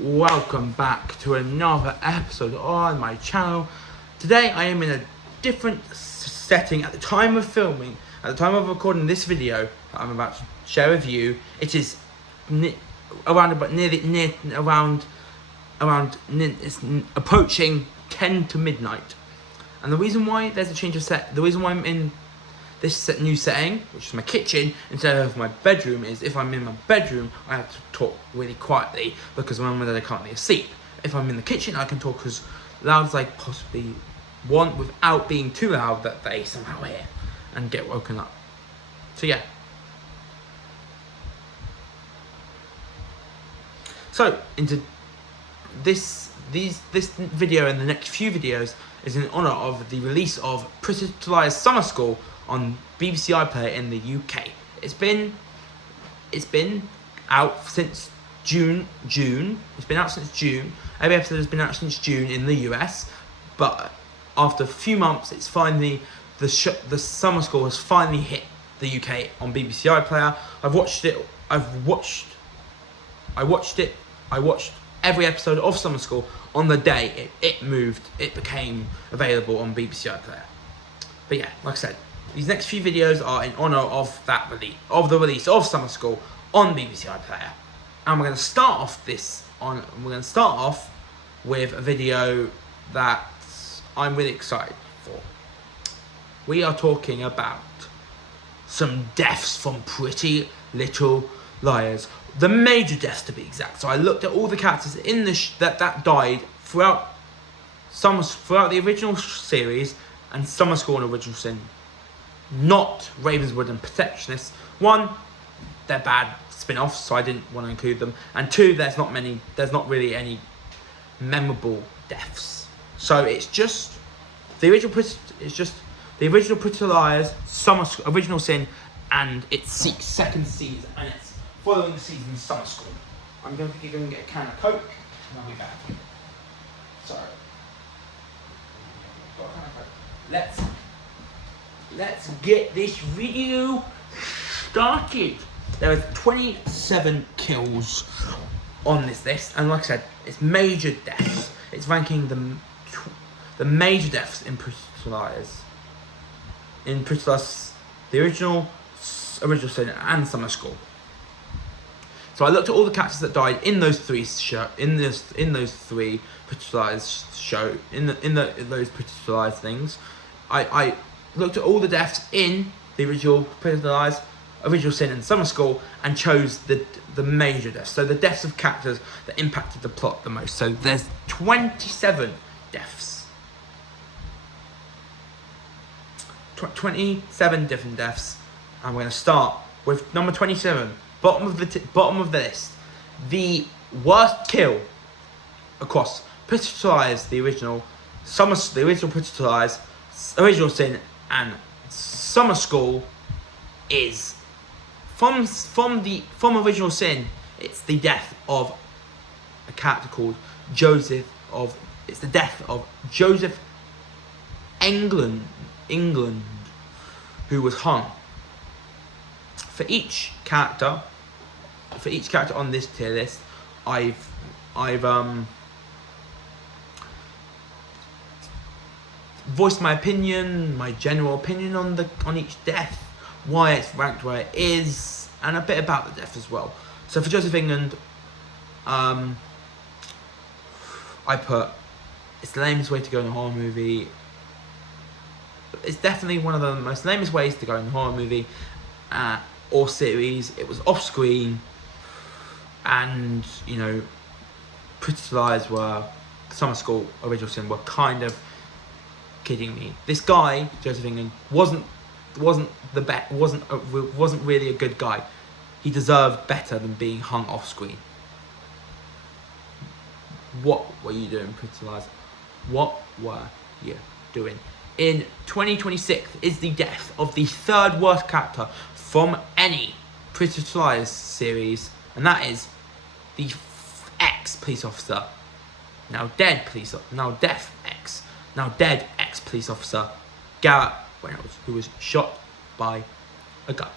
welcome back to another episode on my channel. Today I am in a different setting at the time of filming, at the time of recording this video that I'm about to share with you. It is it's approaching 10 to midnight. And the reason why there's a change of set, the reason why I'm in this new setting, which is my kitchen, instead of my bedroom, is if I'm in my bedroom, I have to talk really quietly because my mum and dad are currently asleep. If I'm in the kitchen, I can talk as loud as I possibly want without being too loud that they somehow hear and get woken up. So yeah. So into this video and the next few videos is in honour of the release of Pretty Little Liars Summer School on BBC iPlayer in the UK. It's been out since June. It's been out since June. Every episode has been out since June in the US, but after a few months, it's finally the Summer School has finally hit the UK on BBC iPlayer. I watched every episode of Summer School on the day it became available on BBC iPlayer. But yeah, like I said, these next few videos are in honour of the release of Summer School on BBC iPlayer, and we're going to start off with a video that I'm really excited for. We are talking about some deaths from Pretty Little Liars. The major deaths, to be exact. So I looked at all the characters in the that died throughout the original series and Summer School and Original Sin. Not Ravenswood and Protectionist. One, they're bad spin-offs, so I didn't want to include them. And two, there's not really any memorable deaths. So it's just the original Pretty Little Liars, Original Sin, and its second season, and its following season, Summer School. I'm going to get a can of Coke, and I'll be back. Sorry. Got a can of Coke. Let's get this video started. There are 27 kills on this list, and like I said, it's major deaths. It's ranking the major deaths in Pretty Little Liars. In Pretty Little Liars, the original Sin, and Summer School. So I looked at all the characters that died in those three Pretty Little Liars show, in those Pretty Little Liars things. I looked at all the deaths in the original Pretty Little Liars, Original Sin, and Summer School, and chose the major deaths. So the deaths of characters that impacted the plot the most. So there's 27 deaths. 27 different deaths. I'm going to start with number 27, bottom of the list. The worst kill across Pretty Little Liars, the original Pretty Little Liars, Original Sin, and Summer School is from Original Sin. It's the death of a character called Joseph. It's the death of Joseph England, who was hung. For each character on this tier list, I've voiced my opinion, my general opinion on each death, why it's ranked where it is, and a bit about the death as well. So for Joseph England, I put, it's the lamest way to go in a horror movie. It's definitely one of the most lamest ways to go in a horror movie or series. It was off screen, and Pretty Little Liars were Summer School, Original Sin were kind of kidding me. This guy, Joseph England, wasn't really a good guy. He deserved better than being hung off screen. What were you doing, Pretty Little Liars? What were you doing? In 2026 is the death of the third worst character from any Pretty Little Liars series, and that is the ex-police officer, now dead ex-police officer, Garrett Reynolds, who was shot by a gun.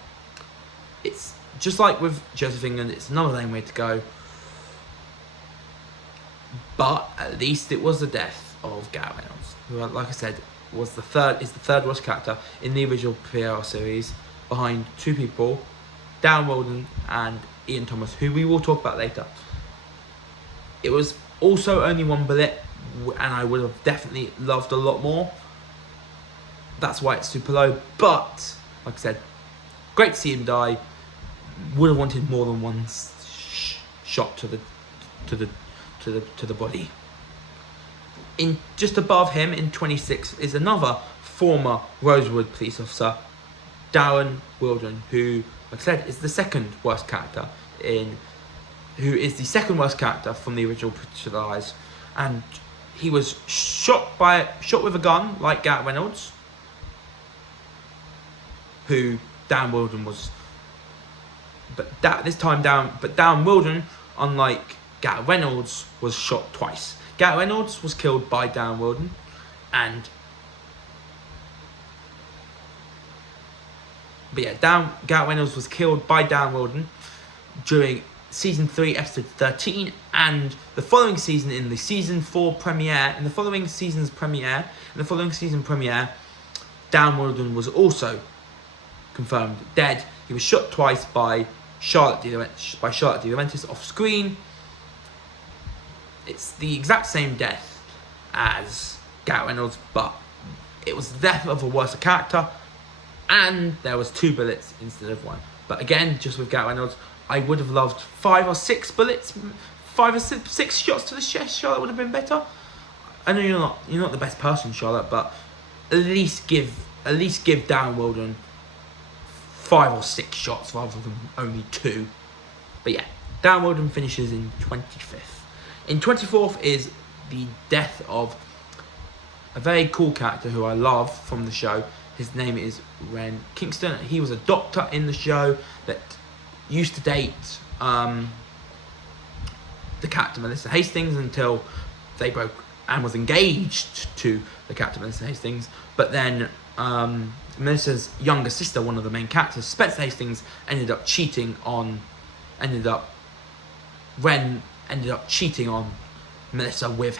It's just like with Joseph England, it's another lame way to go. But at least it was the death of Garrett Reynolds, who, like I said, is the third worst character in the original PLL series, behind two people, Darren Wilden and Ian Thomas, who we will talk about later. It was also only one bullet, and I would have definitely loved a lot more. That's why it's super low. But like I said, great to see him die. Would have wanted more than one shot to the body. In just above him, in 26, is another former Rosewood police officer, Darren Wilden, who, like I said, is the second worst character who is the second worst character from the original Pretty Little Liars, and he was shot with a gun like Garrett Reynolds, who Darren Wilden was. But Darren Wilden, unlike Garrett Reynolds, was shot twice. Garrett Reynolds was killed by Darren Wilden, Garrett Reynolds was killed by Darren Wilden during season 3, episode 13, and the following season, in the season premiere, Darren Wilden was also confirmed dead. He was shot twice by Charlotte De Laurentiis off screen. It's the exact same death as Garrett Reynolds, but it was the death of a worse character, and there was 2 bullets instead of 1. But again, just with Garrett Reynolds, I would have loved 5 or 6 bullets, 5 or 6 shots to the chest. Charlotte would have been better. I know you're not the best person, Charlotte, but at least give Darren Wilden 5 or 6 shots rather than only 2. But yeah, Darren Wilden finishes in 25th. In 24th is the death of a very cool character who I love from the show. His name is Ren Kingston. He was a doctor in the show that used to date the character Melissa Hastings until they broke, and was engaged to the character Melissa Hastings. But then Melissa's younger sister, one of the main characters, Spencer Hastings, Ren ended up cheating on Melissa with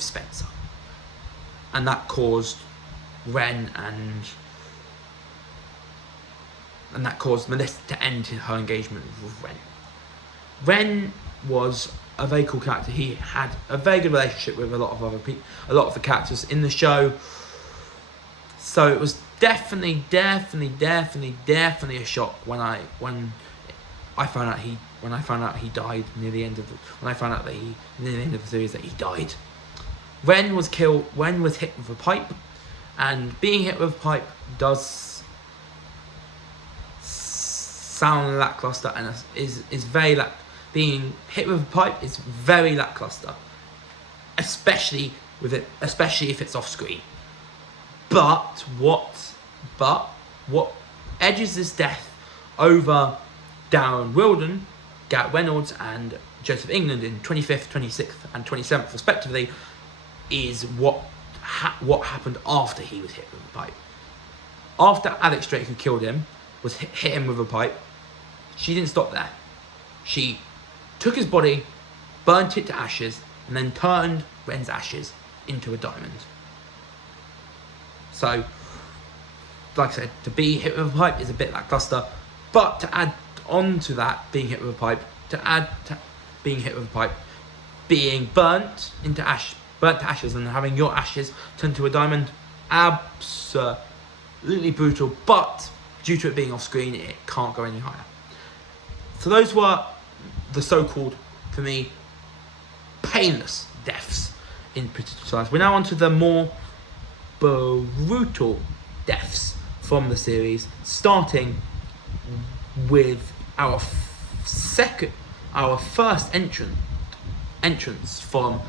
Spencer, and that caused Melissa to end her engagement with Ren. Ren was a very cool character. He had a very good relationship with a lot of the characters in the show. So it was definitely a shock when I found out he died near the end of the series, that he died. Ren was hit with a pipe, and being hit with a pipe does sound lackluster, and is very being hit with a pipe is very lackluster, especially if it's off screen. But what edges this death over Darren Wilden, Garrett Reynolds, and Joseph England in 25th, 26th, and 27th respectively, is what happened after he was hit with a pipe. After Alex Drake, who killed him, hit him with a pipe, she didn't stop there. She took his body, burnt it to ashes, and then turned Ren's ashes into a diamond. So, like I said, to be hit with a pipe is a bit lackluster, but to add on to that, being hit with a pipe, being burnt to ashes, and having your ashes turn to a diamond, absolutely brutal. But due to it being off screen, it can't go any higher. So those were the so-called, for me, painless deaths in Pretty Little Liars. We're now on to the more brutal deaths from the series, starting with our first entrance from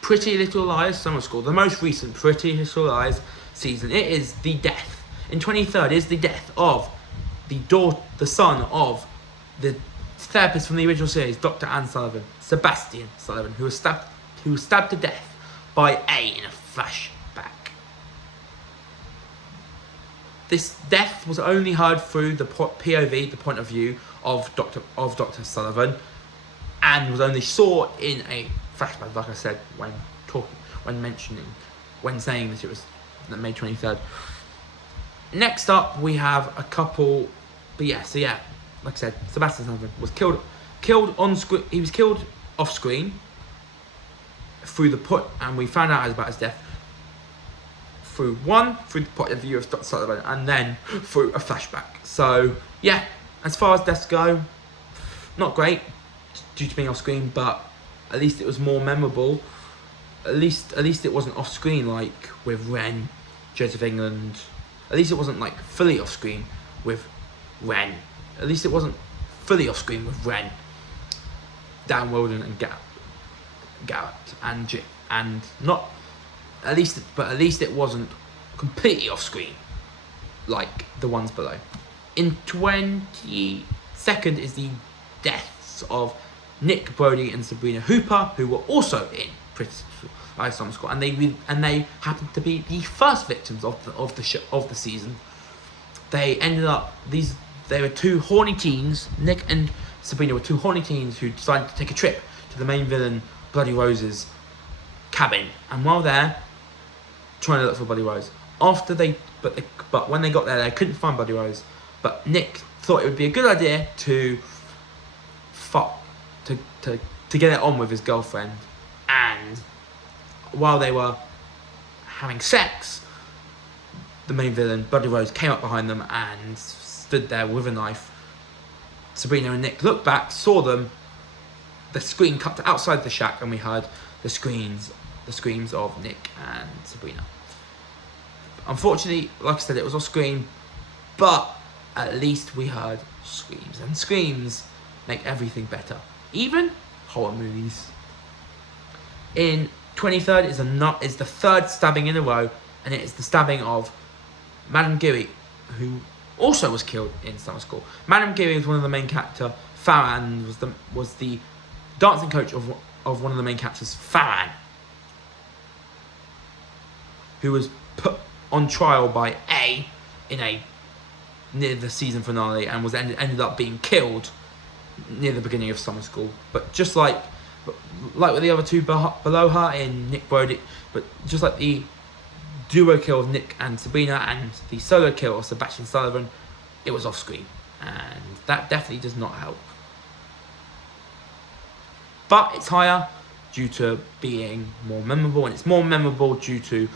Pretty Little Liars Summer School, the most recent Pretty Little Liars season. It is the death, in 23rd, is the death of the son of the therapist from the original series, Dr. Anne Sullivan, Sebastian Sullivan, who was stabbed to death by A in a flashback. This death was only heard through the POV, the point of view of Dr. Sullivan, and was only saw in a flashback, like I said, when saying that it was May 23rd. Next up, we have a couple, but like I said, Sebastian Stan was killed on screen. He was killed off screen and we found out about his death through the point of view of Sullivan, and then through a flashback. So yeah, as far as deaths go, not great due to being off screen, but at least it was more memorable. At least it wasn't off screen like with Ren, Judge of England. At least it wasn't like fully off screen with Ren. At least it wasn't fully off screen with Ren, Dan Wilden, and Garrett and Jim, and not. At least it wasn't completely off screen like the ones below. In 22nd is the deaths of Nick Brody and Sabrina Hooper, who were also in Pretty Live Summer School, and they happened to be the first victims of the season. They were two horny teens. Nick and Sabrina were two horny teens who decided to take a trip to the main villain Bloody Rose's cabin, and while there, trying to look for Bloody Rose. But when they got there, they couldn't find Bloody Rose. But Nick thought it would be a good idea to get it on with his girlfriend, and while they were having sex, the main villain Bloody Rose came up behind them and stood there with a knife. Sabrina and Nick looked back, saw them. The screen cut to outside the shack, and we heard the screams of Nick and Sabrina. Unfortunately, like I said, it was off screen, but at least we heard screams, and screams make everything better, even horror movies. In 23rd is the third stabbing in a row, and it is the stabbing of Madame Geary, who also was killed in summer school. Madame Geary was one of the main characters. Farhan was the dancing coach of one of the main characters, Farhan, who was put on trial by A near the season finale, and ended up being killed near the beginning of summer school. But just like with the other two below her in Nick Brody, but just like the duo kill of Nick and Sabrina and the solo kill of Sebastian Sullivan, it was off screen, and that definitely does not help. But it's higher due to being more memorable, and it's more memorable due to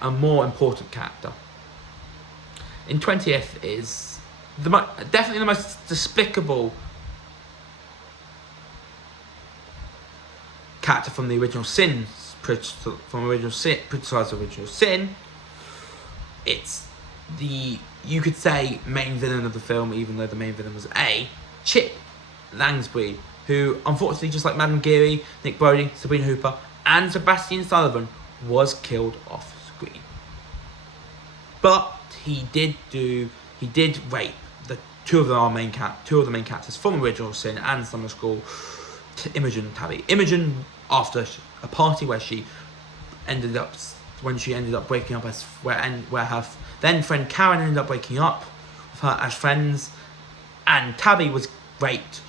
a more important character. In 20th is definitely the most despicable character from the original Sin. Criticized original Sin. It's you could say main villain of the film, even though the main villain was Chip Langsbury, who unfortunately, just like Madame Geary, Nick Brody, Sabrina Hooper, and Sebastian Sullivan, was killed off screen. But he did rape two of the main characters from original Sin and Summer School, Imogen and Tabby. Imogen, after a party where she ended up breaking up where her then friend Karen ended up breaking up with her as friends, and Tabby was raped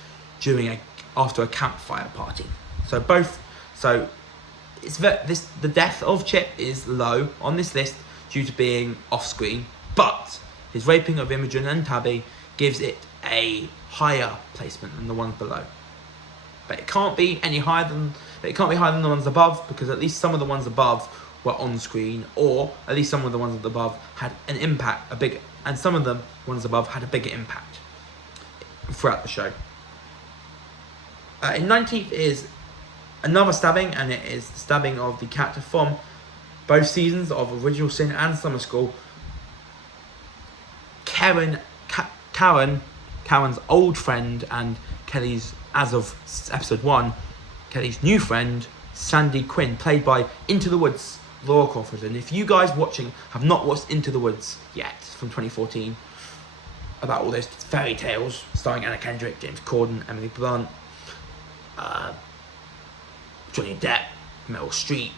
after a campfire party. The death of Chip is low on this list due to being off screen, but his raping of Imogen and Tabby gives it a higher placement than the ones below. But it can't be higher than the ones above, because at least some of the ones above were on screen, or at least some of the ones above had an impact, and some of the ones above had a bigger impact throughout the show. In 19th is another stabbing, and it is the stabbing of the character from both seasons of Original Sin and Summer School, Karen's old friend and Kelly's, as of episode 1, Kelly's new friend, Sandy Quinn, played by Into the Woods, Laura Crawford. And if you guys watching have not watched Into the Woods yet, from 2014, about all those fairy tales starring Anna Kendrick, James Corden, Emily Blunt, Johnny Depp, Meryl Streep,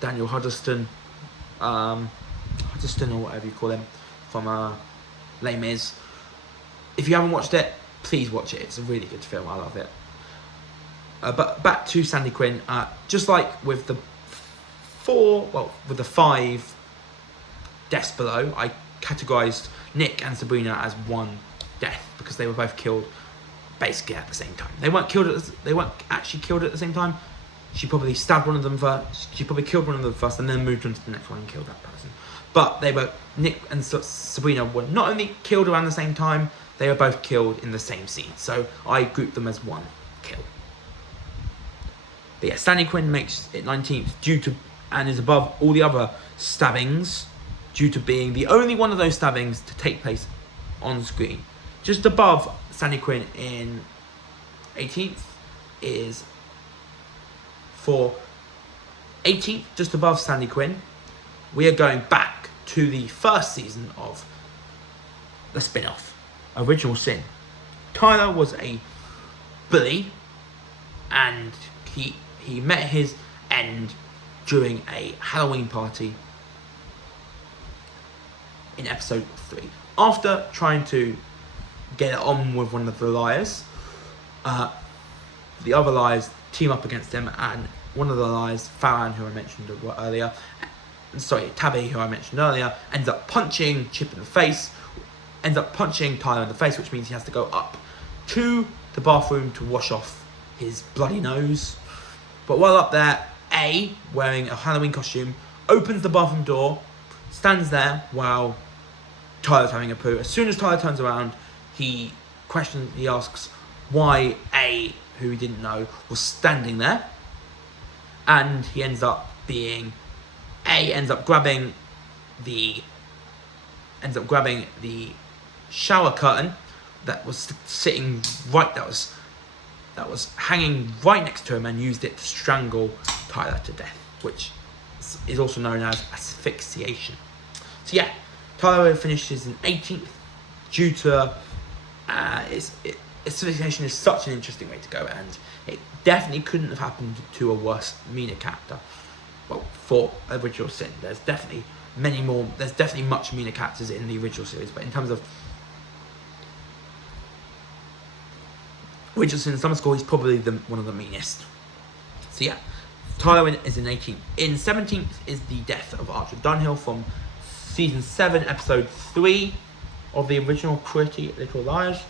Daniel Huddleston, or whatever you call him, from Les Mis. If you haven't watched it, please watch it. It's a really good film. I love it. But back to Sandy Quinn. Just like with the 5 deaths below, I categorised Nick and Sabrina as one death because they were both killed basically at the same time. They weren't actually killed at the same time. She probably stabbed one of them first. She probably killed one of them first, and then moved on to the next one and killed that person. But Nick and Sabrina were not only killed around the same time, they were both killed in the same scene. So I grouped them as one kill. But yeah, Sandy Quinn makes it 19th and is above all the other stabbings due to being the only one of those stabbings to take place on screen. Just above Sandy Quinn in 18th is for 18th, just above Sandy Quinn, we are going back to the first season of the spin-off, Original Sin. Tyler was a bully, and he met his end during a Halloween party in episode 3. After trying to get it on with one of the liars, the other liars team up against him, and one of the liars, Farhan, who I mentioned earlier, Tabby, who I mentioned earlier, ends up punching Chip in the face, ends up punching Tyler in the face, which means he has to go up to the bathroom to wash off his bloody nose. But while up there, A, wearing a Halloween costume, opens the bathroom door, stands there while Tyler's having a poo. As soon as Tyler turns around, he asks why A, who he didn't know, was standing there, and he ends up grabbing the shower curtain that was that was hanging right next to him, and used it to strangle Tyler to death, which is also known as asphyxiation. So yeah, Tyler finishes in 18th due to asphyxiation is such an interesting way to go, and it definitely couldn't have happened to a worse, meaner character. Well, for Original Sin, there's definitely much meaner characters in the original series, but in terms of Original Sin Summer School, he's probably one of the meanest. So yeah, Tyler is in 18th. In 17th is the death of Archer Dunhill from season 7, episode 3 of the original Pretty Little Liars.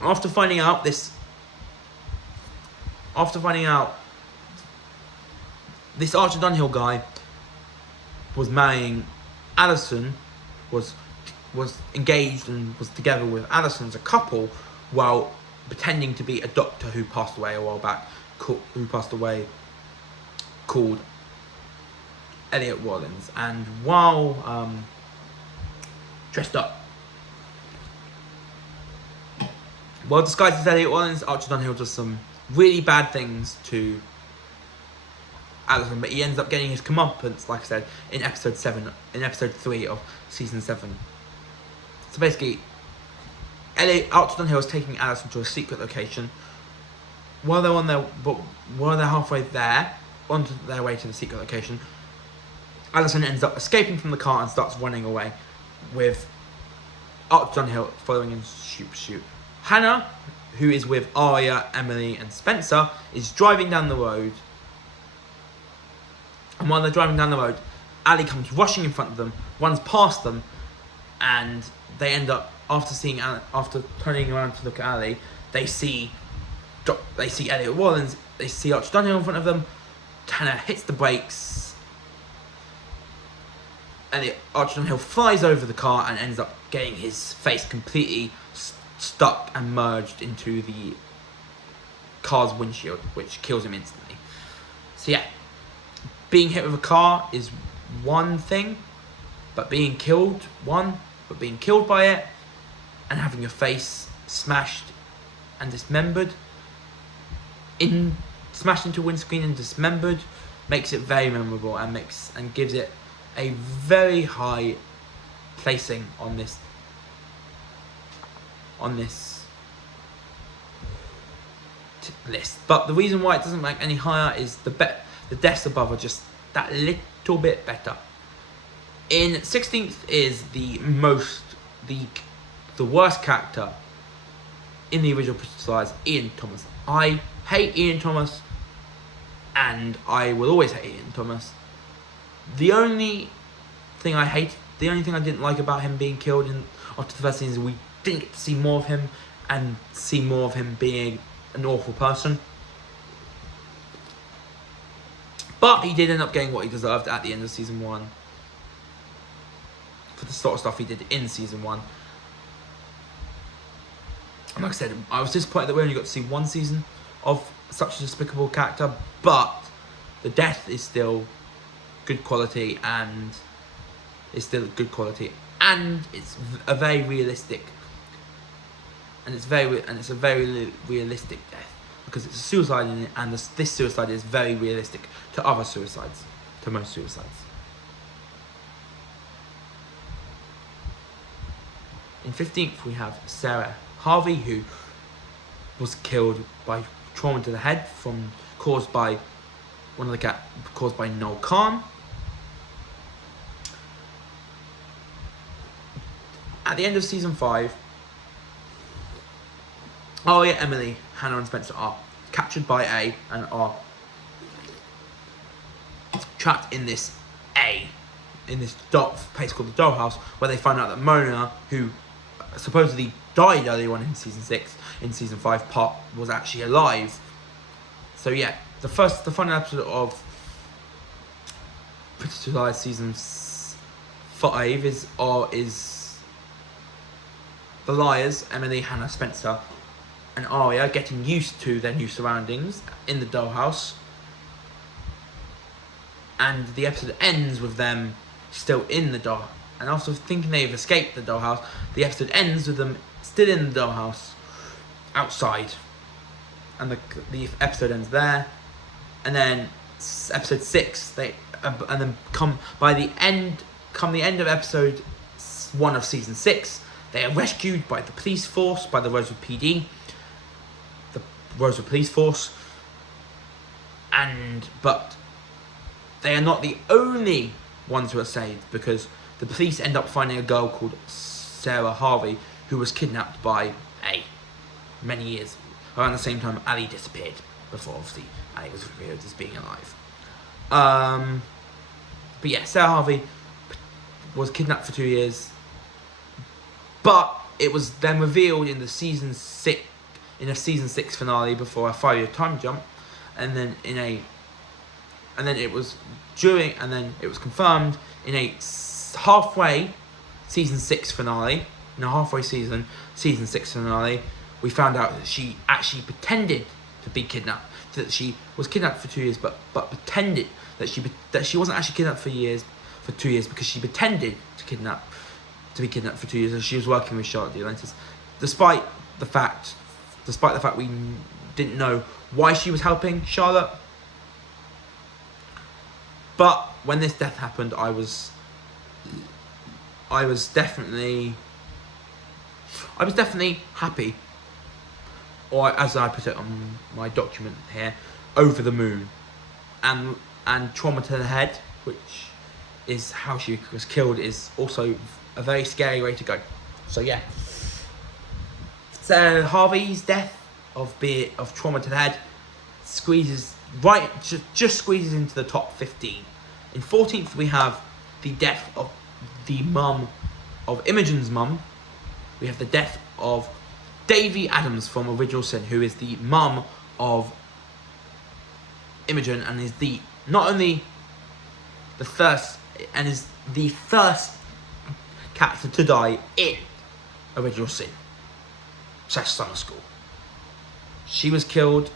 After finding out this Archer Dunhill guy was marrying Alison, was engaged and was together with Alison as a couple, while pretending to be a doctor who passed away a while back, called Elliot Rollins, and while dressed up, well disguised as Elliot Rollins, Archer Dunhill does some really bad things to Alison, but he ends up getting his comeuppance, like I said, in episode 3 of season 7. So basically, Archer Dunhill is taking Alison to a secret location. While they're halfway there, onto their way to the secret location, Alison ends up escaping from the car and starts running away, with Archer Dunhill following in pursuit. Hannah, who is with Arya, Emily, and Spencer, is driving down the road. And while they're driving down the road, Ali comes rushing in front of them, runs past them, and they end up, after turning around to look at Ali, they see Elliot Rollins, they see Archer Dunhill in front of them. Hannah hits the brakes, and Archer Dunhill flies over the car and ends up getting his face completely stuck and merged into the car's windshield, which kills him instantly. So yeah, being hit with a car is one thing, but being killed by it and having your face smashed and dismembered, smashed into a windscreen and dismembered, makes it very memorable and gives it a very high placing on this list. But the reason why it doesn't rank any higher is the deaths above are just that little bit better. In 16th is the most the worst character in the original Pretty Little Liars, Ian Thomas. I hate Ian Thomas, and I will always hate Ian Thomas. The only thing I didn't like about him being killed after the first season is we didn't get to see more of him and see more of him being an awful person. But he did end up getting what he deserved at the end of season 1 for the sort of stuff he did in season 1. And like I said, I was disappointed that we only got to see 1 season of such a despicable character, but the death is still good quality, and it's a very realistic, and it's a very realistic death, because it's a suicide, and this suicide is very realistic to other suicides, to most suicides. In 15th, we have Sarah Harvey, who was killed by trauma to the head caused by Noel Khan. At the end of season 5, Aria, Emily, Hannah, and Spencer are captured by A and are trapped in this place called the Dollhouse, where they find out that Mona, who supposedly died earlier on in season 5 part, was actually alive. So yeah, the final episode of Pretty Little Liars season 5 is the Liars, Emily, Hannah, Spencer, and Aria getting used to their new surroundings in the Dollhouse, and the episode ends with them still in the dollhouse. And after thinking they've escaped the Dollhouse, the episode ends with them still in the Dollhouse, outside, and the episode ends there. And then episode 6, come the end of episode 1 of season 6, they are rescued by the police force, by the Rosewood PD, the Rosewood Police Force, but they are not the only ones who are saved, because the police end up finding a girl called Sarah Harvey, who was kidnapped by A many years, around the same time Ali disappeared, before obviously Ali was revealed as being alive. But yeah, Sarah Harvey was kidnapped for 2 years, but it was then revealed in a season 6 finale before a 5-year time jump, and then it was confirmed in a halfway season 6 finale. In a halfway season 6 finale, we found out that she actually pretended to be kidnapped. That she was kidnapped for 2 years, but pretended that she wasn't actually kidnapped for 2 years, because she pretended to be kidnapped for 2 years, and she was working with Charlotte de Atlantis, despite the fact we didn't know why she was helping Charlotte. But when this death happened, I was definitely happy, or as I put it on my document here, over the moon, and trauma to the head, which is how she was killed, is also a very scary way to go. So yeah, so Harvey's death of trauma to the head squeezes into the top 15. In 14th, we have the death of the mum of Imogen's mum. We have the death of Davy Adams from Original Sin, who is the mum of Imogen, and is not only the first character to die in Original Sin / Summer School. She killed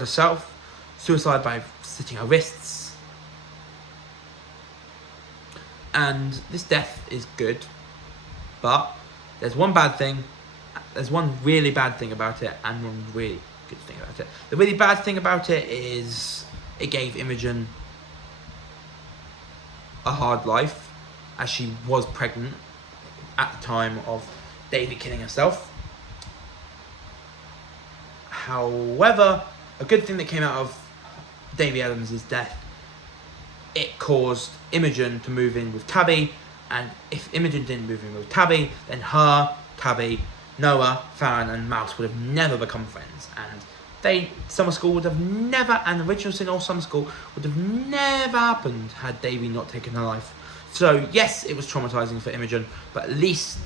herself, suicide by slitting her wrists. And this death is good, but there's one really bad thing about it, and one really good thing about it. The really bad thing about it is it gave Imogen a hard life, as she was pregnant at the time of Davy killing herself. However, a good thing that came out of Davy Adams' death, it caused Imogen to move in with Tabby, And if Imogen didn't move in with Tabby, then her, Tabby, Noah, Farron, and Mouse would have never become friends. And Summer School would have never, and Original Sin or Summer School would have never happened had Davy not taken her life. So yes, it was traumatizing for Imogen, but at least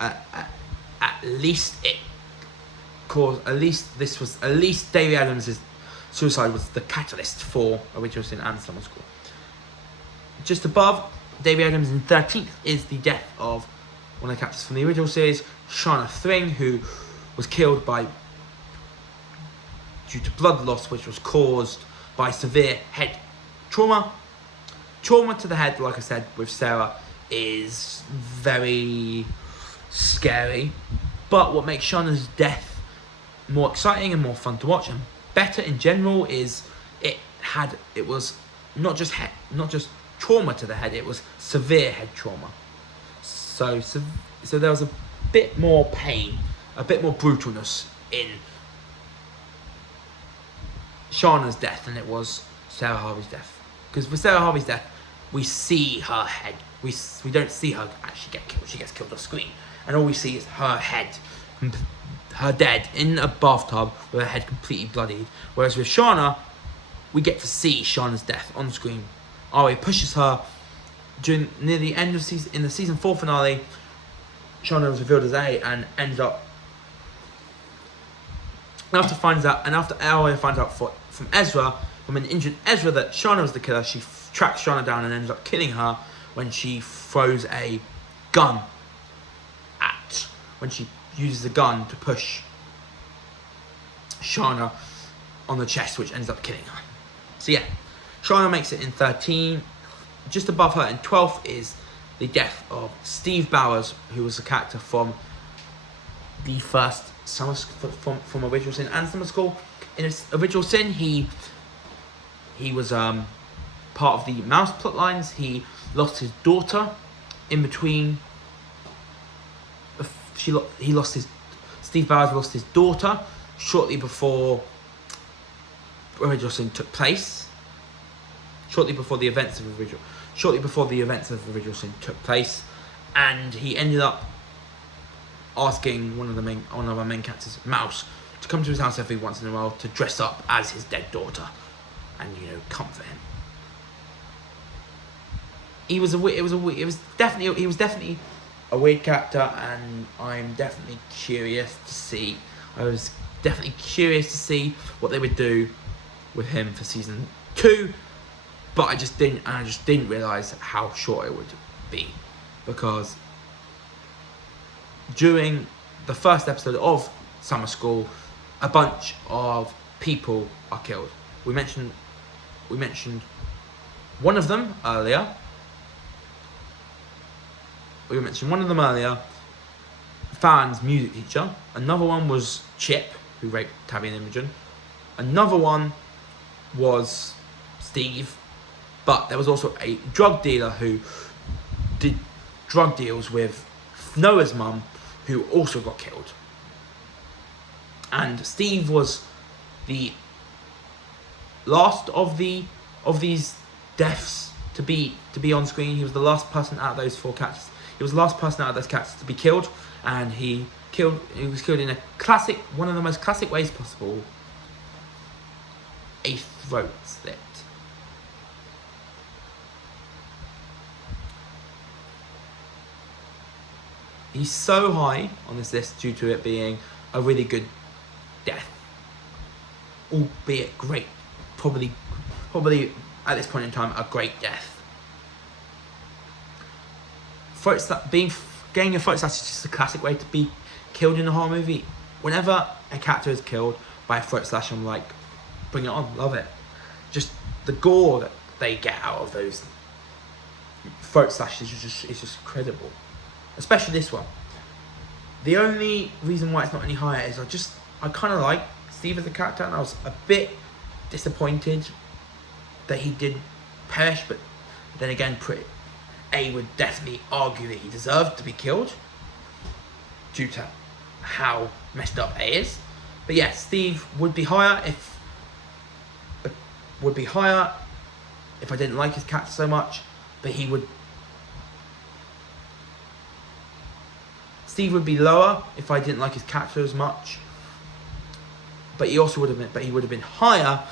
it caused. At least Davy Adams' suicide was the catalyst for Original Sin and Summer School. Just above Davy Adams in 13th is the death of one of the characters from the original series, Shauna Thring, who was killed due to blood loss, which was caused by severe head trauma. Trauma to the head, like I said, with Sarah, is very scary. But what makes Shauna's death more exciting and more fun to watch and better in general is it was not just trauma to the head, it was severe head trauma. So there was a bit more pain, a bit more brutalness in Shauna's death than it was Sarah Harvey's death. Because with Sarah Harvey's death, we see her head. We don't see her actually get killed. She gets killed off screen. And all we see is her head, her dead in a bathtub with her head completely bloodied. Whereas with Shauna, we get to see Shauna's death on screen. Ari pushes her near the end of in the season 4 finale. Shauna was revealed as A and ends up after Aria finds out from Ezra, from an injured Ezra, that Shauna was the killer. She tracks Shauna down and ends up killing her when she throws a gun when she uses a gun to push Shauna on the chest, which ends up killing her. So yeah, Shauna makes it in 13. Just above her in 12th is the death of Steve Bowers, who was a character from the first from Original Sin and Summer School. In Original Sin, he was part of the Mouse plot lines. He lost his daughter in between. Steve Bowers lost his daughter shortly before Original Sin took place. Shortly before the events of Original Sin took place, and he ended up asking one of our main characters, Mouse, to come to his house every once in a while to dress up as his dead daughter, and comfort him. He was definitely a weird character, and I'm definitely curious to see. I was definitely curious to see what they would do with him for season 2. But I just didn't realise how short it would be, because during the first episode of Summer School, a bunch of people are killed. We mentioned one of them earlier. Farron's music teacher. Another one was Chip, who raped Tabby and Imogen. Another one was Steve. But there was also a drug dealer who did drug deals with Noah's mum, who also got killed. And Steve was the last of these deaths to be on screen. He was the last person out of those 4 characters. He was the last person out of those characters to be killed, and he was killed in one of the most classic ways possible. A throat slit. He's so high on this list due to it being a really good death. Albeit great. Probably at this point in time, a great death. Getting a throat slash is just a classic way to be killed in a horror movie. Whenever a character is killed by a throat slash, I'm like, bring it on, love it. Just the gore that they get out of those throat slashes is just incredible. Especially this one. The only reason why it's not any higher is I kind of like Steve as a character, and I was a bit disappointed that he did perish, but then again, A would definitely argue that he deserved to be killed due to how messed up A is. But yeah, Steve would be higher if I didn't like his character so much, but he Steve would be lower if I didn't like his character as much. But he also would have been. But he would have been higher.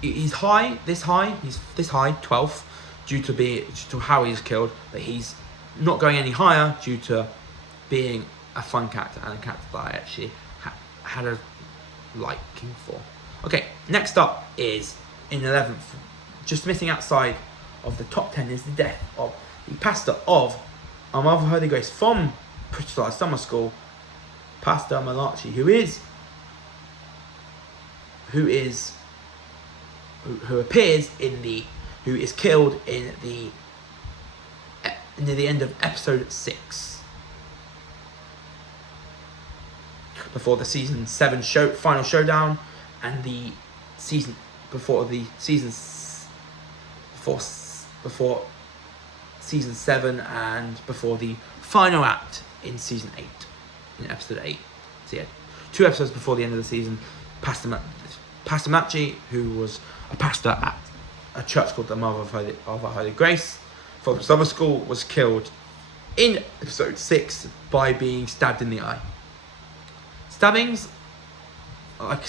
He's high. This high. He's this high, 12th, due to how he's killed. But he's not going any higher due to being a fun character and a character that I actually had a liking for. Okay, next up is in 11th, just missing outside of the top 10 is the death of the pastor of Our Mother of Holy Grace from Pretty Lies Summer School, Pastor Malachi, who is killed in the near the end of episode 6, before the season 7 final showdown, and the season before season 7, and before the final act in season 8, in episode 8. So yeah, 2 episodes before the end of the season, Pastor Machi, who was a pastor at a church called the Mother of Our Holy Grace from summer school, was killed in episode 6 by being stabbed in the eye. Stabbings, like,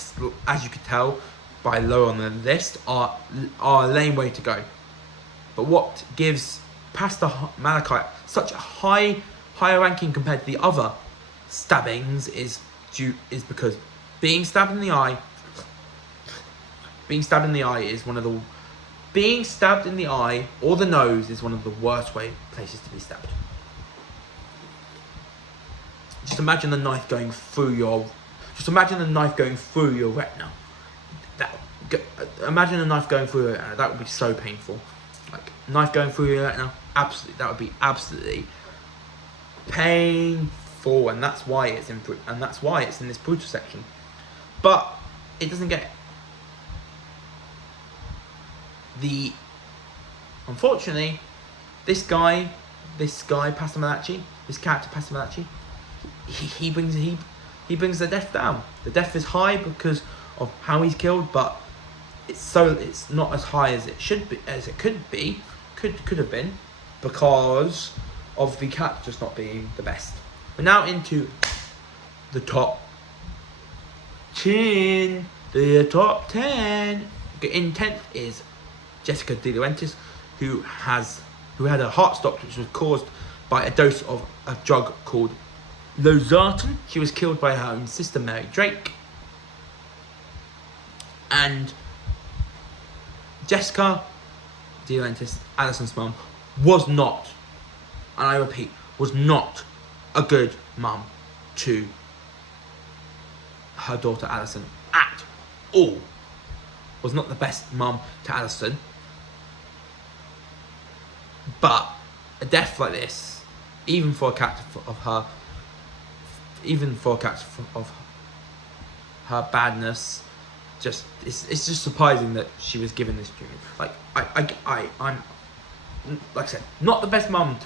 as you could tell by low on the list, are a lame way to go. But what gives Pastor Malachi such a higher ranking compared to the other stabbings is because being stabbed in the eye or the nose is one of the worst places to be stabbed. Just imagine the knife going through your retina. Imagine a knife going through your retina. That would be so painful. Like, knife going through your retina, that would be absolutely painful, and that's why it's in this brutal section. But it doesn't get unfortunately, this guy, Pastor Malachi, this character, Pastor Malachi, he brings the death down. The death is high because of how he's killed, but it's not as high as it could have been, because of the character just not being the best. We're now into the top 10. The top 10. In 10th is Jessica De Laurentiis, who had her heart stopped, which was caused by a dose of a drug called Losartan. She was killed by her own sister, Mary Drake. And Jessica De Laurentiis, Alison's mum, was not, and I repeat, was not a good mum to her daughter Alison at all. Was not the best mum to Alison. But a death like this, even for a character of her badness, it's just surprising that she was given this treatment. Like, I'm like I said, not the best mum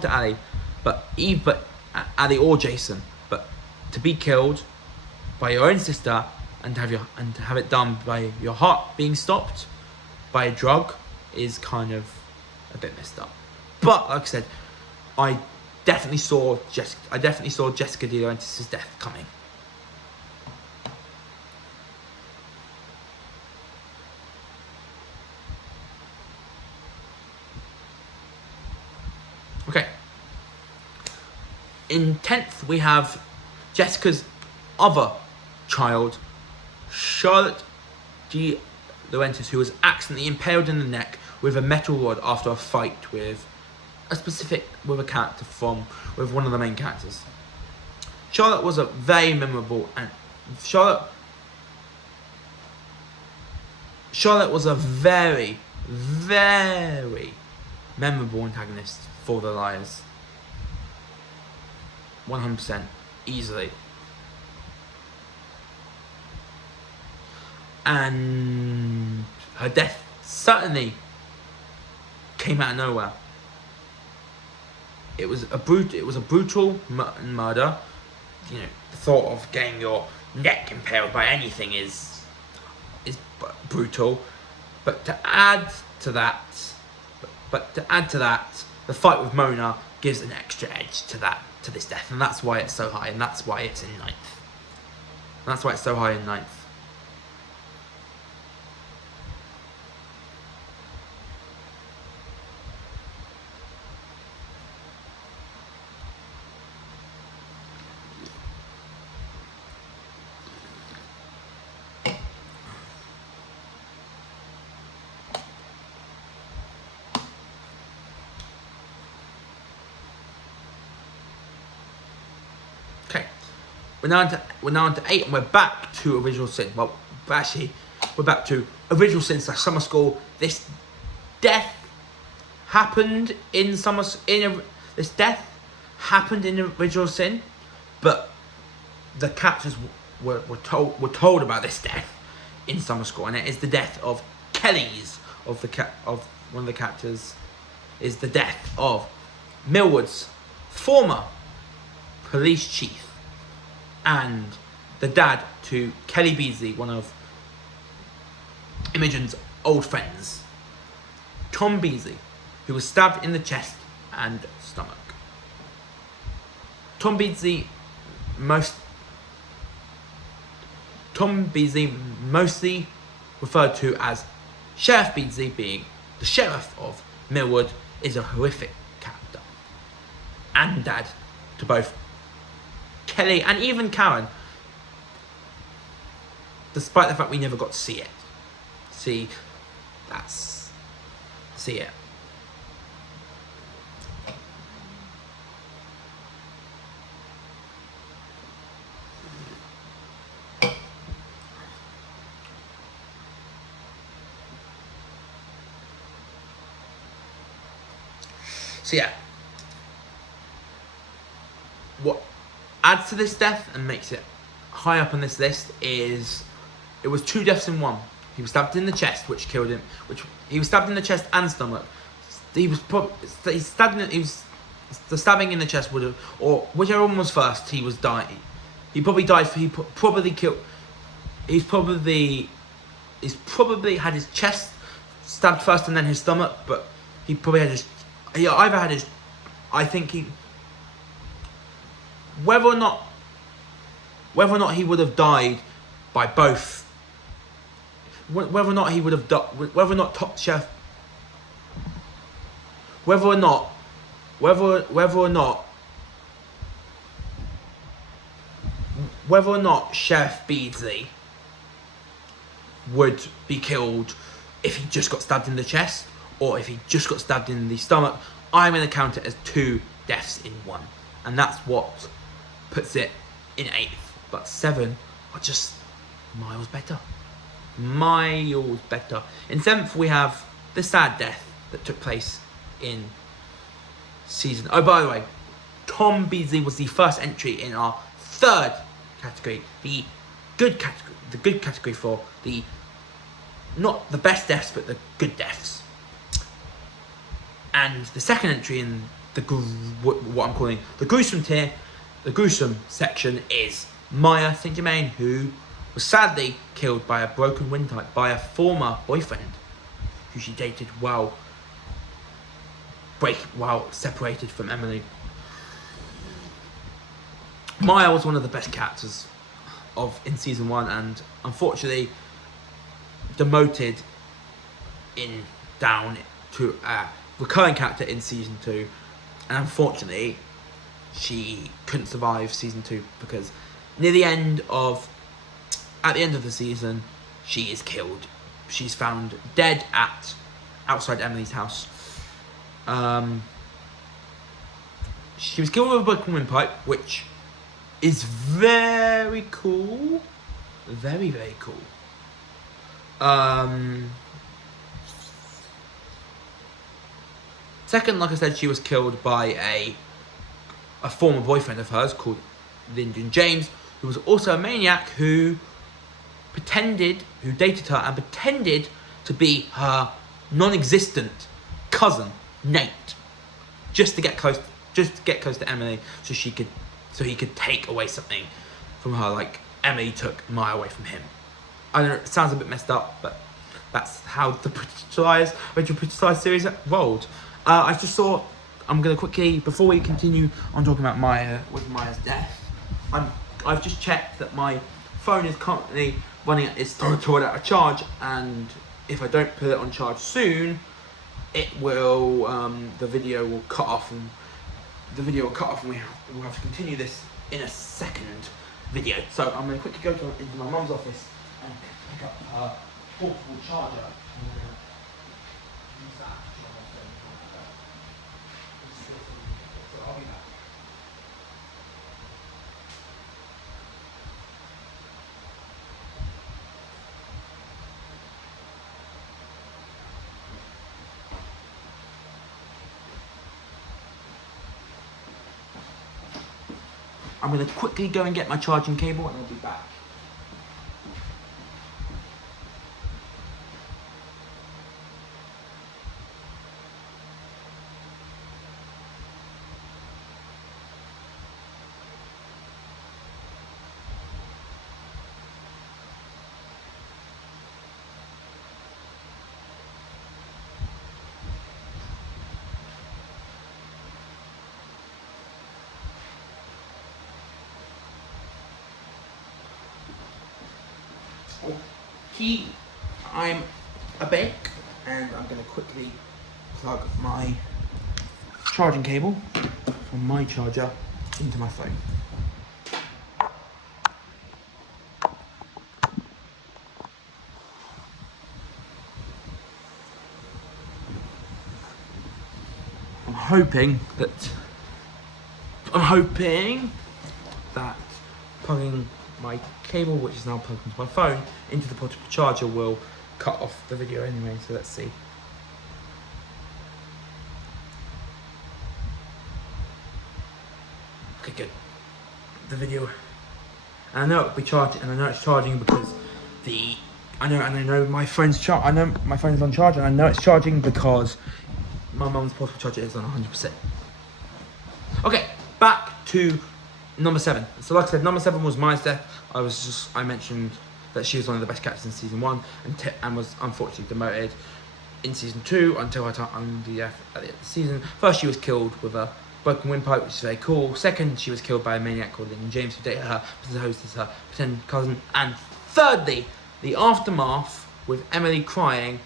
to Ali, but Ali or Jason, but to be killed by your own sister and to have it done by your heart being stopped by a drug is kind of a bit messed up. But like I said, I definitely saw Jessica De Laurentiis' death coming. Okay. In 10th, we have Jessica's other child, Charlotte De Laurentiis, who was accidentally impaled in the neck with a metal rod after a fight with one of the main characters. Charlotte was a very memorable, and Charlotte was a very, very memorable antagonist for the Liars. 100%, easily. And her death certainly came out of nowhere. It was a brutal murder. You know, the thought of getting your neck impaled by anything is brutal. But to add to that, the fight with Mona gives an extra edge to this death, and that's why it's so high, and that's why it's in 9th. And that's why it's so high in 9th. Okay, we're now on to 8, and we're back to Original Sin. Well, actually, we're back to Original Sin / Summer School. This death happened in this death happened in Original Sin, but the captors were told about this death in Summer School, and it is the death of Kelly's of one of the captors is the death of Millwood's former police chief and the dad to Kelly Beasley, one of Imogen's old friends, Tom Beasley, who was stabbed in the chest and stomach. Tom Beasley mostly referred to as Sheriff Beasley, being the sheriff of Millwood, is a horrific character and dad to both Kelly and even Karen, despite the fact we never got to see it. See it. So yeah, what adds to this death and makes it high up on this list is it was 2 deaths in one. He was stabbed in the chest, which killed him. He was stabbed in the chest and stomach. The stabbing in the chest would have, or whichever one was first, he was dying. He probably died. He's probably had his chest stabbed first and then his stomach, but he probably had whether or not he would have died by both, whether or not top chef, whether or not Sheriff Beasley would be killed if he just got stabbed in the chest or if he just got stabbed in the stomach, I'm going to count it as 2 deaths in one, and that's what puts it in 8th. But 7 are just miles better. In 7th, we have the sad death that took place in season. Oh, by the way, Tom Beasley was the first entry in our 3rd category, the good category for the not the best deaths, but the good deaths. And the second entry in what I'm calling the gruesome tier, the gruesome section, is Maya St. Germain, who was sadly killed by a broken windpipe by a former boyfriend who she dated while separated from Emily. Maya was one of the best characters in season 1, and unfortunately demoted down to a recurring character in season 2, and unfortunately she couldn't survive season 2 because at the end of the season she is killed. She's found dead outside Emily's house. She was killed with a broken windpipe, which is very cool. Very, very cool. Second, like I said, she was killed by a former boyfriend of hers called Lyndon James, who was also a maniac who dated her and pretended to be her non-existent cousin Nate, just to get close to Emily, so he could take away something from her, like Emily took Maya away from him. I don't know, it sounds a bit messed up, but that's how the Rachel Pretty Lies series rolled. I just saw I'm gonna quickly, before we continue on talking about with Maya's death, I've just checked that my phone is currently running at its total out of charge, and if I don't put it on charge soon, it will the video will cut off, and we'll have to continue this in a second video. So I'm going to quickly go into my mum's office and pick up her portable charger. I'm going to use that to charge my phone. So I'll be back. I'm going to quickly go and get my charging cable and I'll be back. I'm back, and I'm going to quickly plug my charging cable from my charger into my phone. I'm hoping that plugging my cable, which is now plugged into my phone, into the portable charger will cut off the video anyway, so let's see. Okay, good. The video, and I know it'll be charging, and I know it's charging because I know my phone's on charge, and I know it's charging because my mum's portable charger is on 100%. Okay, back to number 7. So like I said, number 7 was Maya's death. I mentioned that she was one of the best characters in season 1 and was unfortunately demoted in season 2 until her time on the death at the end of the season. First, she was killed with a broken windpipe, which is very cool. Second, she was killed by a maniac called Lynn James, who dated her, posed as her pretend cousin. And thirdly, the aftermath with Emily crying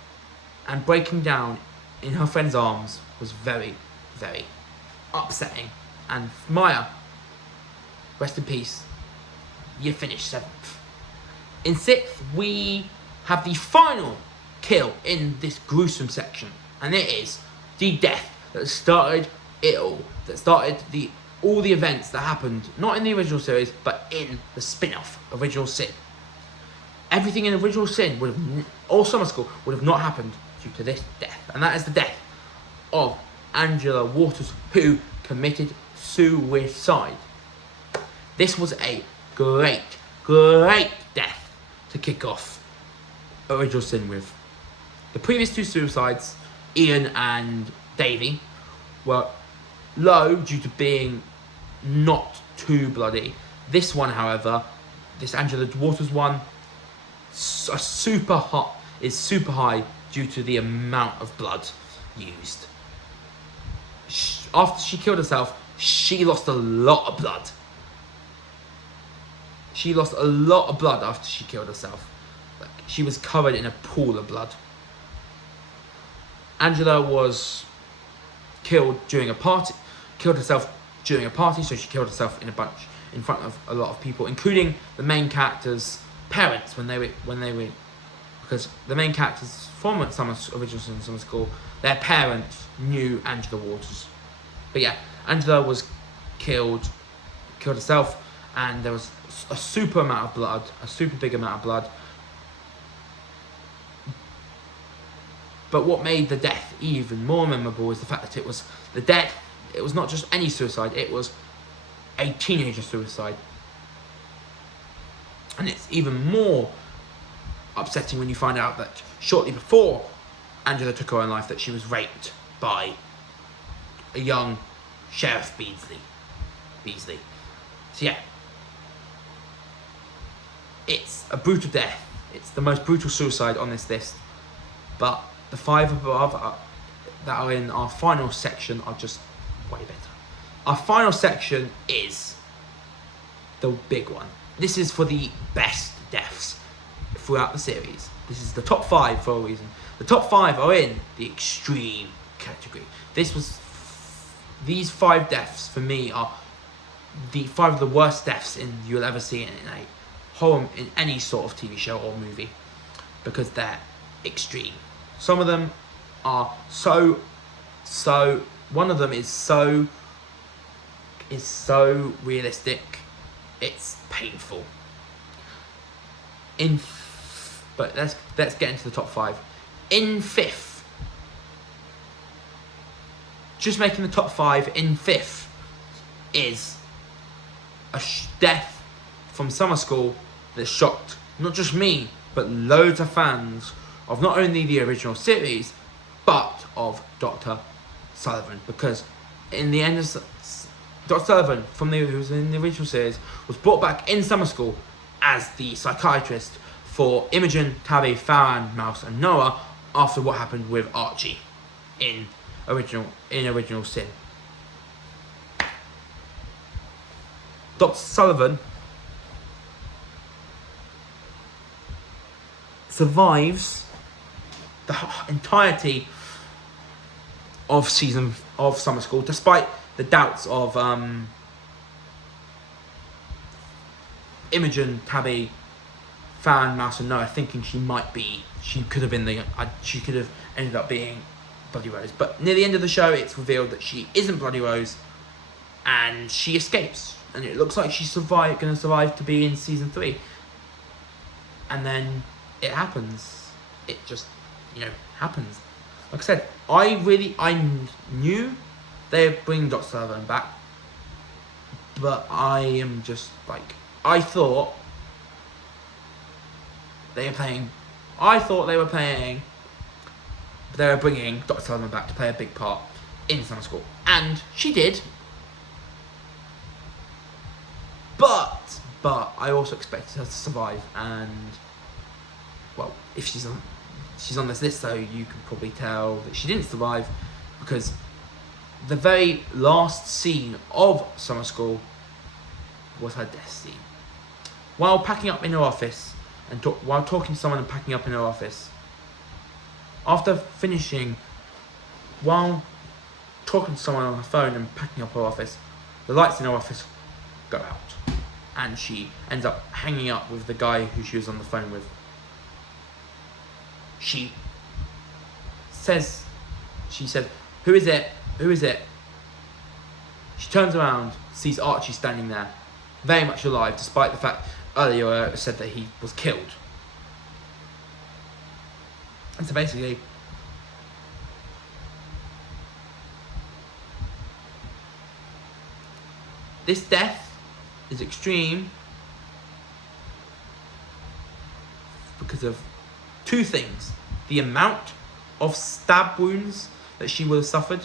and breaking down in her friend's arms was very, very upsetting. And Maya, rest in peace, you finished 7th. In 6th, we have the final kill in this gruesome section, and it is the death that started it all, that started all the events that happened, not in the original series, but in the spin-off, Original Sin. Everything in Original Sin or Summer School would have not happened due to this death, and that is the death of Angela Waters, who committed suicide. This was a great death to kick off Original Sin with. The previous 2 suicides, Ian and Davey, were low due to being not too bloody. This one, however, this Angela Waters one, is super high due to the amount of blood used. After she killed herself, she lost a lot of blood. She lost a lot of blood after she killed herself. She was covered in a pool of blood. Angela was killed herself during a party, so she killed herself in front of a lot of people, including the main characters' parents when they were because the main characters from Original Sin Summer School, their parents knew Angela Waters. But yeah, Angela was killed herself, and there was a super big amount of blood. But what made the death even more memorable was the fact that it was not just any suicide, it was a teenager suicide. And it's even more upsetting when you find out that shortly before Angela took her own life, that she was raped by a young Sheriff Beasley. So yeah, it's a brutal death. It's the most brutal suicide on this list. But the 5 above that are in our final section are just way better. Our final section is the big one. This is for the best deaths throughout the series. This is the top 5 for a reason. The top 5 are in the extreme category. These 5 deaths for me are the 5 of the worst deaths you'll ever see in any sort of TV show or movie, because they're extreme. Some of them are so. One of them is so realistic, it's painful. But let's get into the top 5. In 5th, just making the top 5 in 5th, is a death from summer school that shocked not just me, but loads of fans of not only the original series, but of Dr. Sullivan. Because in the end of Dr. Sullivan, who was in the original series, was brought back in summer school as the psychiatrist for Imogen, Tabby, Farron, Mouse, and Noah after what happened with Archie in original Sin. Dr. Sullivan survives the entirety of summer school, despite the doubts of Imogen, Tabby, Fan, Mouse, and Noah thinking she could have ended up being Bloody Rose. But near the end of the show, it's revealed that she isn't Bloody Rose, and she escapes. And it looks like she's going to survive to be in season 3. And then it happens. It just, happens. Like I said, I knew they were bringing Dr. Sullivan back, but I am just like, I thought they were bringing Dr. Sullivan back to play a big part in summer school, and she did. But I also expected her to survive, and well, if she's on this list, so you can probably tell that she didn't survive, because the very last scene of summer school was her death scene. While packing up in her office, while talking to someone and packing up in her office, after finishing, while talking to someone on her phone and packing up her office, the lights in her office go out, and she ends up hanging up with the guy who she was on the phone with. She says, "Who is it? Who is it?" She turns around, sees Archie standing there, very much alive, despite the fact earlier it said that he was killed. And so basically, this death is extreme because of 2 things: the amount of stab wounds that she would have suffered,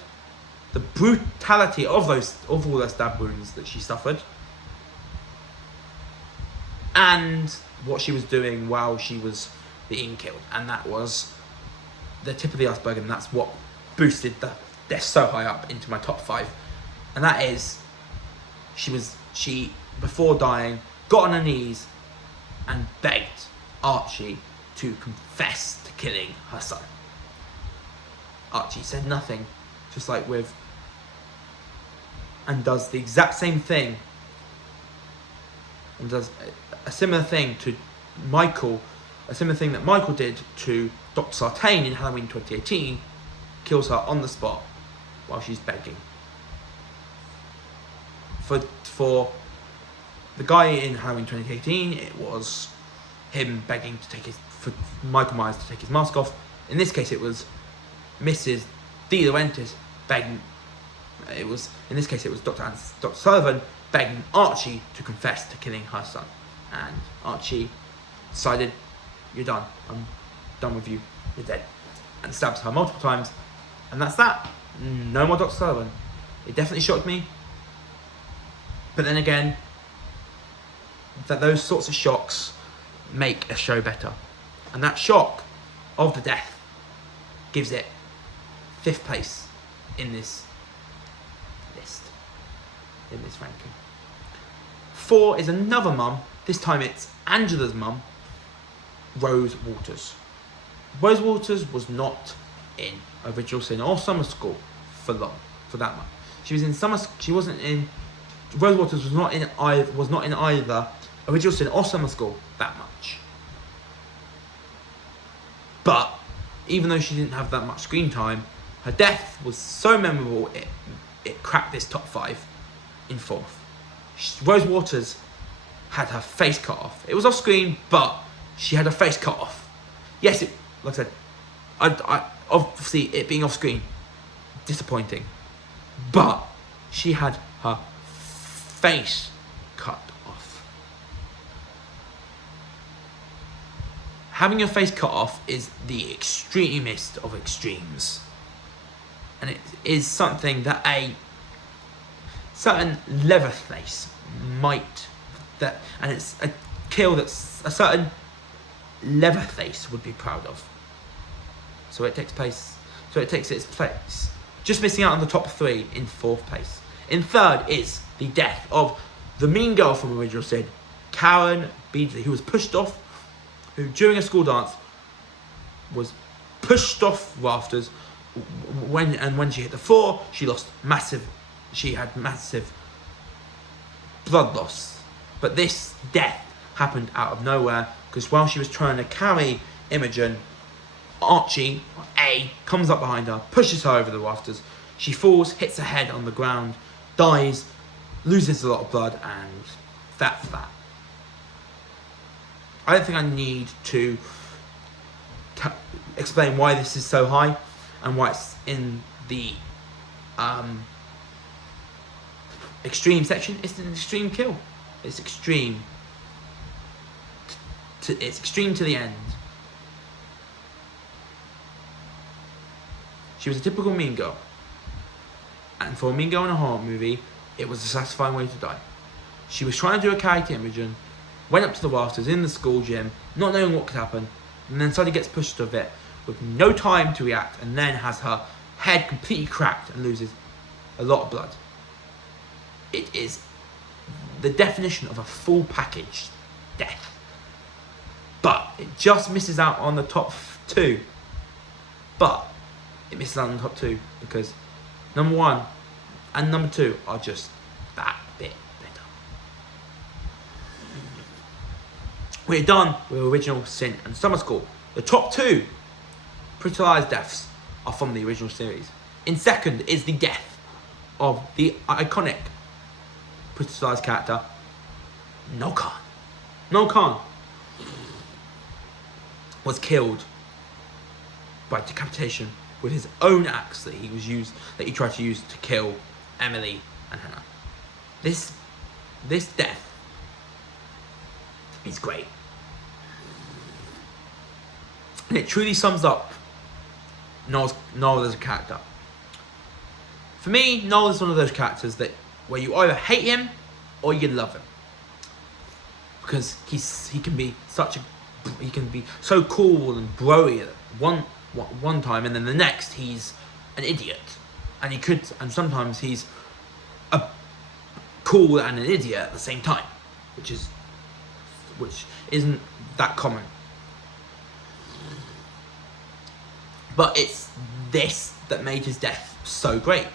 the brutality of all those stab wounds that she suffered, and what she was doing while she was being killed. And that was the tip of the iceberg, and that's what boosted the death so high up into my top 5. And that is, she before dying got on her knees and begged Archie to confess to killing her son. Archie said nothing, just like and does the exact same thing, and does a similar thing to Michael, a similar thing that Michael did to Dr. Sartain in Halloween 2018, kills her on the spot while she's begging. For the guy in Halloween 2018, it was him begging for Michael Myers to take his mask off. In this case, it was Mrs. De Laurentiis begging. In this case, it was Dr. Sullivan begging Archie to confess to killing her son, and Archie decided, "You're done. I'm done with you. You're dead," and stabs her multiple times, and that's that. No more Dr. Sullivan. It definitely shocked me, but then again, that those sorts of shocks make a show better, and that shock of the death gives it 5th place in this list. in this ranking. 4 is another mum. This time it's Angela's mum, Rose Waters. Rose Waters was not in Original Sin or Summer School for that much. She was in summer. She wasn't in. Rose Waters was not in either Original Sin or Summer School that much. But even though she didn't have that much screen time, her death was so memorable it cracked this top 5 in 4th. Rose Waters had her face cut off. It was off screen, but she had her face cut off. Yes, like I said, I obviously it being off screen, disappointing. But she had her face cut off. Having your face cut off is the extremist of extremes. And it is something that a certain Leatherface might, and it's a kill that a certain Leatherface would be proud of. So it takes its place. Just missing out on the top 3 in 4th place. In 3rd is the death of the mean girl from Original Sin, Karen Beasley, who during a school dance was pushed off rafters. When she hit the floor, she had massive blood loss. But this death happened out of nowhere, because while she was trying to carry Imogen, Archie, comes up behind her, pushes her over the rafters. She falls, hits her head on the ground, dies, loses a lot of blood, and that's that. I don't think I need to explain why this is so high and why it's in the extreme section. It's an extreme kill. It's extreme. It's extreme to the end. She was a typical mean girl. And for a mean girl in a horror movie, it was a satisfying way to die. She was trying to do a character Imogen, went up to the rafters in the school gym, not knowing what could happen, and then suddenly gets pushed to it with no time to react, and then has her head completely cracked and loses a lot of blood. It is the definition of a full package death. But it just misses out on the top 2. But it misses out on the top 2 because number 1 and number 2 are just that bit better. We're done with Original Sin and Summer School. The top 2 Pretty Liars deaths are from the original series. In 2nd is the death of the iconic Pretty Liars character, Noel Khan. Noel Khan was killed by decapitation with his own axe that he tried to use to kill Emily and Hannah. This death is great. And it truly sums up Noel as a character. For me, Noel is one of those characters where you either hate him or you love him. Because he can be so cool and broy at one time, and then the next he's an idiot. And sometimes he's a cool and an idiot at the same time, which isn't that common. But it's this that made his death so great,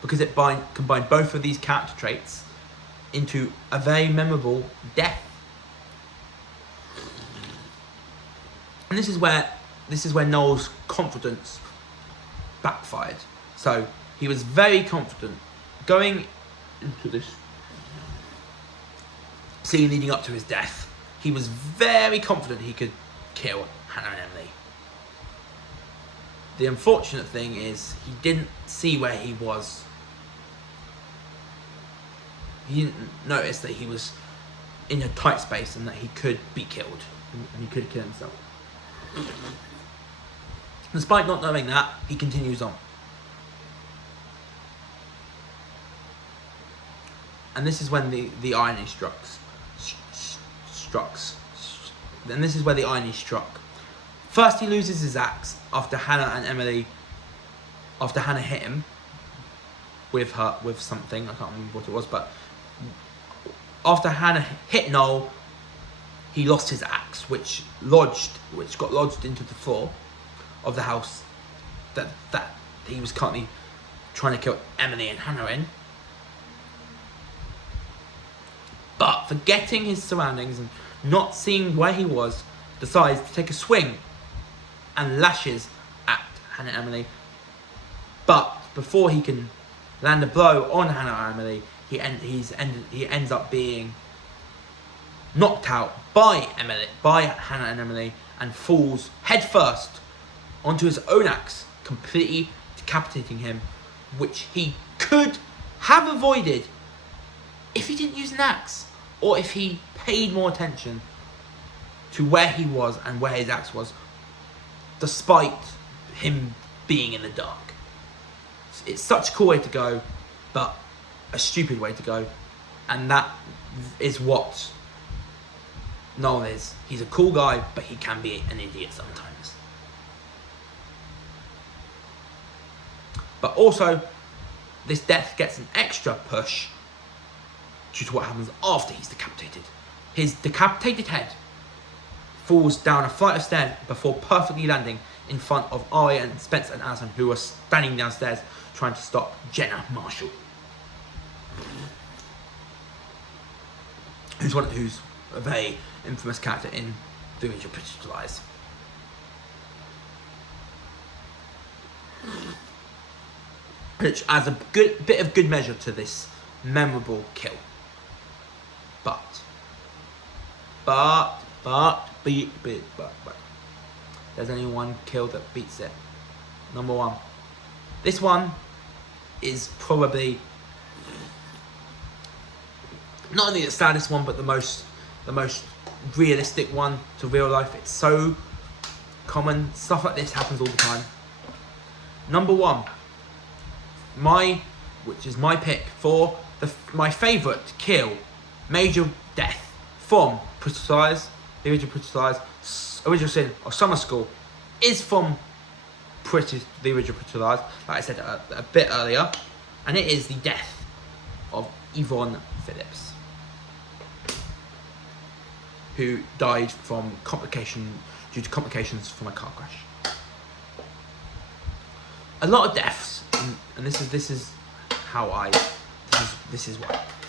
because it combined both of these character traits into a very memorable death. And this is where Noel's confidence backfired. So he was very confident going into this scene leading up to his death. He was very confident he could kill Hannah and Emily. The unfortunate thing is he didn't see where he was. He didn't notice that he was in a tight space and that he could be killed. And he could kill himself. Despite not knowing that, he continues on. And this is when the irony struck. And this is where the irony struck. First, he loses his axe after Hannah hit him. with something. I can't remember what it was, but after Hannah hit Noel, he lost his axe, which got lodged into the floor of the house that he was currently trying to kill Emily and Hannah in. But forgetting his surroundings and not seeing where he was, decides to take a swing and lashes at Hannah and Emily. But before he can land a blow on Hannah and Emily, he ends up being knocked out by Hannah and Emily, and falls headfirst onto his own axe, completely decapitating him, which he could have avoided if he didn't use an axe, or if he paid more attention to where he was and where his axe was, despite him being in the dark. It's such a cool way to go, but a stupid way to go, and that is what Noel is. He's a cool guy, but he can be an idiot sometimes. But also, this death gets an extra push due to what happens after he's decapitated. His decapitated head falls down a flight of stairs before perfectly landing in front of Arya and Spencer and Alison, who are standing downstairs trying to stop Jenna Marshall, who's a very infamous character in The Witcher Pretty Lies. Which adds a bit of good measure to this memorable kill. But there's only one kill that beats it. Number one. This one is probably not only the saddest one, but the most realistic one to real life. It's so common. Stuff like this happens all the time. Number one, which is my pick for my favourite kill, major death from Pretty Lies, the original Pretty Lies, original sin of Summer School, is from the original Pretty Lies, like I said a bit earlier, and it is the death of Yvonne Phillips, who died from due to complications from a car crash. A lot of deaths, and this is why.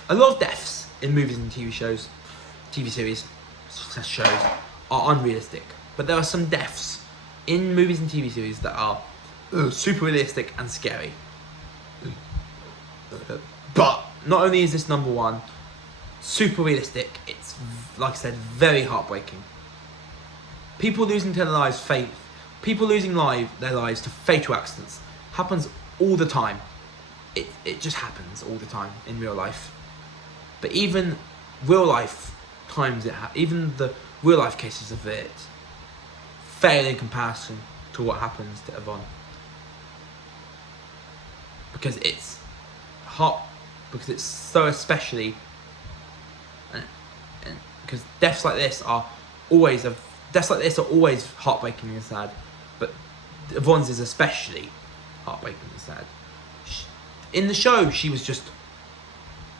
A lot of deaths in movies and TV series, shows are unrealistic. But there are some deaths in movies and TV series that are super realistic and scary. But not only is this number one super realistic, it's, like I said, very heartbreaking. People losing their lives to fatal accidents happens all the time. It just happens all the time in real life. But even real life times even the real life cases of it fail in comparison to what happens to Yvonne. Because it's so especially, and because deaths like this are always heartbreaking and sad, but Yvonne's is especially heartbreaking and sad. In the show, she was just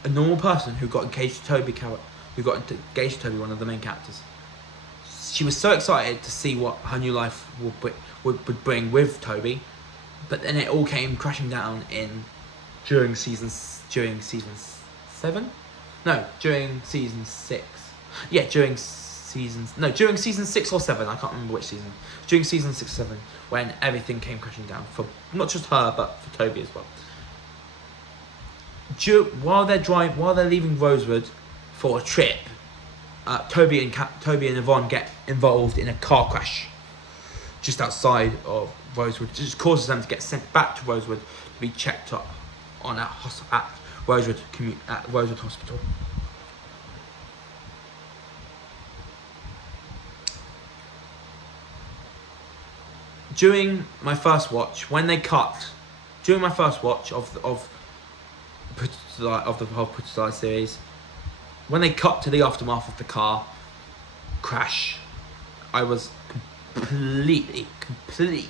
a normal person who got engaged to Toby, one of the main characters. She was so excited to see what her new life would bring with Toby, but then it all came crashing down during season 7? No, during season 6. Yeah, during season 6 or 7, I can't remember which season. During season 6 or 7, when everything came crashing down for not just her, but for Toby as well. While they're leaving Rosewood for a trip, Toby and Yvonne get involved in a car crash just outside of Rosewood. It just causes them to get sent back to Rosewood to be checked up on at Rosewood Hospital. During my first watch of the whole Pretty Lies series, when they cut to the aftermath of the car crash, I was completely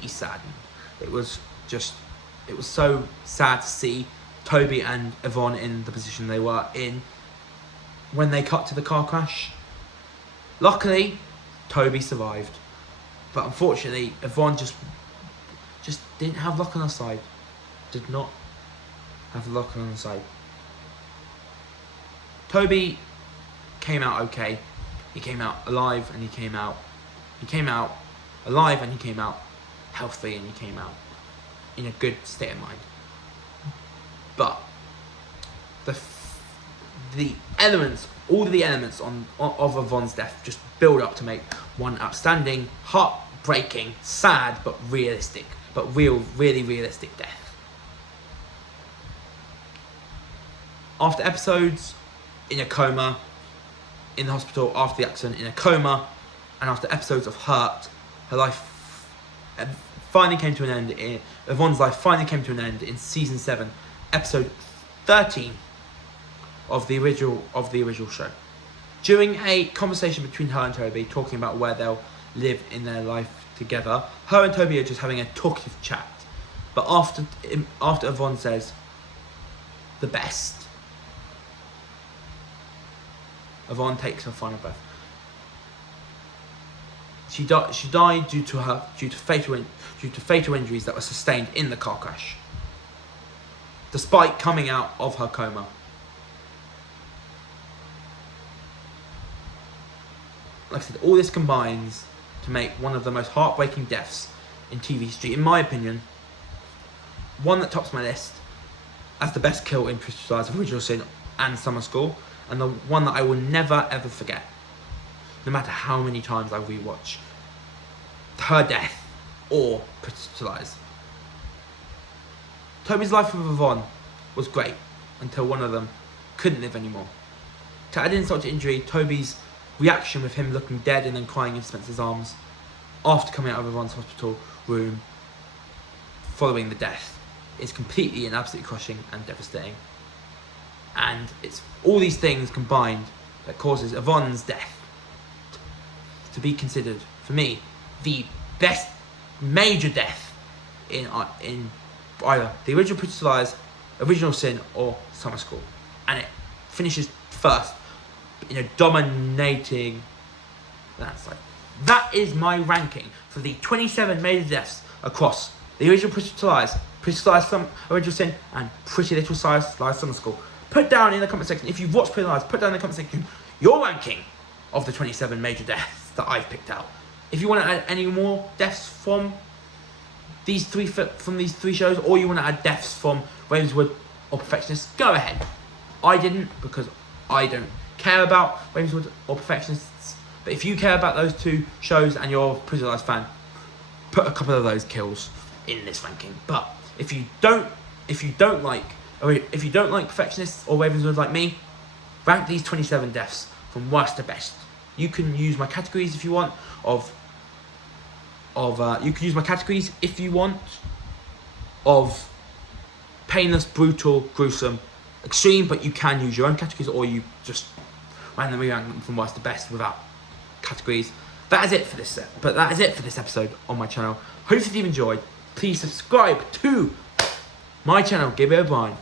saddened. It was so sad to see Toby and Yvonne in the position they were in when they cut to the car crash. Luckily, Toby survived, but unfortunately, Yvonne just didn't have luck on her side. Did not have luck on her side. Toby came out okay. He came out alive, and he came out alive, and he came out healthy, and he came out in a good state of mind. But the elements, all of the elements of Yvonne's death just build up to make one outstanding, heartbreaking, sad, but realistic, really realistic death. After episodes in a coma, in the hospital after the accident, in a coma, and after episodes of hurt, her life finally came to an end. Yvonne's life finally came to an end in season 7, episode 13 of the original show. During a conversation between her and Toby, talking about where they'll live in their life together, her and Toby are just having a talkative chat. But after Yvonne says the best, Yvonne takes her final breath. She died due to fatal injuries that were sustained in the car crash, despite coming out of her coma. Like I said, all this combines to make one of the most heartbreaking deaths in TV history, in my opinion. One that tops my list as the best kill in Pretty Lies, Original Sin and Summer School, and the one that I will never ever forget, no matter how many times I rewatch her death or Pretty Lies. Toby's life with Yvonne was great until one of them couldn't live anymore. To add insult to injury, Toby's reaction with him looking dead and then crying in Spencer's arms after coming out of Yvonne's hospital room following the death is completely and absolutely crushing and devastating. And it's all these things combined that causes Yvonne's death to be considered, for me, the best major death in either the original Pretty Lies, Original Sin, or Summer School. And it finishes first in a dominating landslide. That is my ranking for the 27 major deaths across the original Pretty Lies, Original Sin, and Pretty Little Lies Summer School. Put down in the comment section, if you've watched Pretty Lies, put down in the comment section your ranking of the 27 major deaths that I've picked out. If you want to add any more deaths from these three shows, or you want to add deaths from Ravenswood or Perfectionists, go ahead. I didn't, because I don't care about Ravenswood or Perfectionists. But if you care about those two shows and you're a Pretty Lies fan, put a couple of those kills in this ranking. But if you don't like Perfectionists or Ravenswood like me, rank these 27 deaths from worst to best. You can use my categories if you want of painless, brutal, gruesome, extreme, but you can use your own categories, or you just randomly rank them from worst to best without categories. That is it for this episode on my channel. Hopefully you've enjoyed. Please subscribe to my channel, Gibby O'Brien,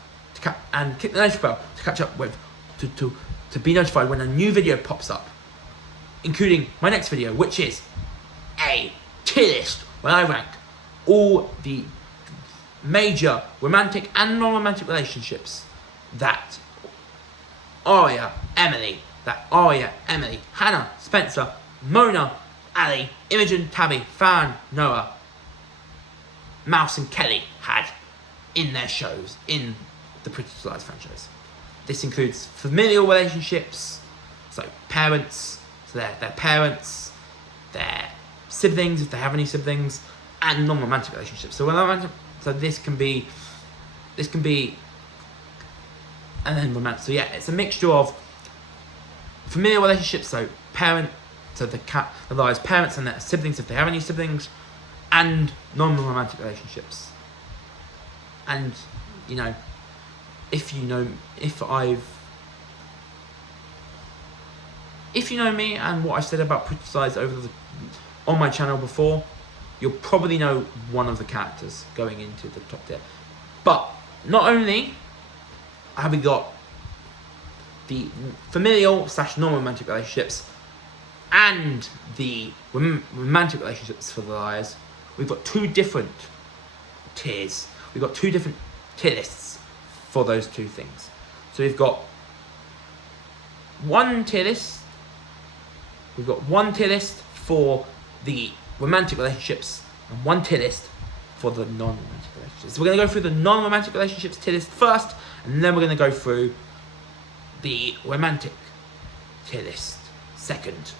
and click the notification bell to catch up with to be notified when a new video pops up, including my next video, which is a tier list where I rank all the major romantic and non-romantic relationships that Arya, Emily, Hannah, Spencer, Mona, Ali, Imogen, Tabby, Fan, Noah, Mouse and Kelly had in their shows, in the Pretty Lies franchise. This includes familial relationships, so parents, so their parents, their siblings, if they have any siblings, and non-romantic relationships. So this can be, and then romantic. So yeah, it's a mixture of familial relationships, so the Lies' parents and their siblings, if they have any siblings, and non-romantic relationships. And if you know me and what I've said about Pretty Lies on my channel before, you'll probably know one of the characters going into the top tier. But not only have we got the familial / non-romantic relationships and the romantic relationships for the liars. We've got two different tiers. We've got two different tier lists for those two things. So we've got one tier list. We've got one tier list for the romantic relationships and one tier list for the non-romantic relationships. So we're going to go through the non-romantic relationships tier list first, and then we're going to go through the romantic tier list second.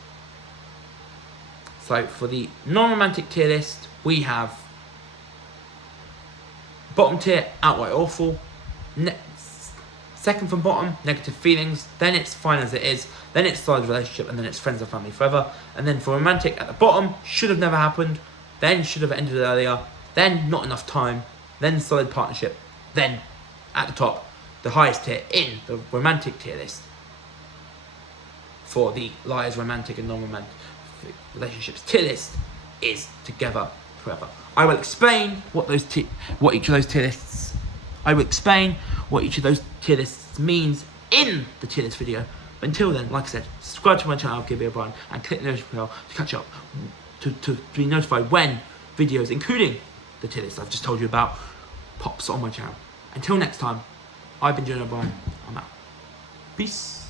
So for the non-romantic tier list, we have bottom tier, outright awful. Second from bottom, negative feelings. Then it's fine as it is. Then it's solid relationship, and then it's friends and family forever. And then for romantic, at the bottom, should have never happened. Then should have ended earlier. Then not enough time. Then solid partnership. Then at the top, the highest tier in the romantic tier list for the liars, romantic and non-romantic relationships tier list is together forever. I will explain what each of those tier lists. I will explain what each of those tier lists means in the tier list video. But until then, like I said, subscribe to my channel, give me a button, and click the notification bell to catch up, to be notified when videos, including the tier list I've just told you about, pops on my channel. Until next time, I've been John O'Brien. I'm out. Peace.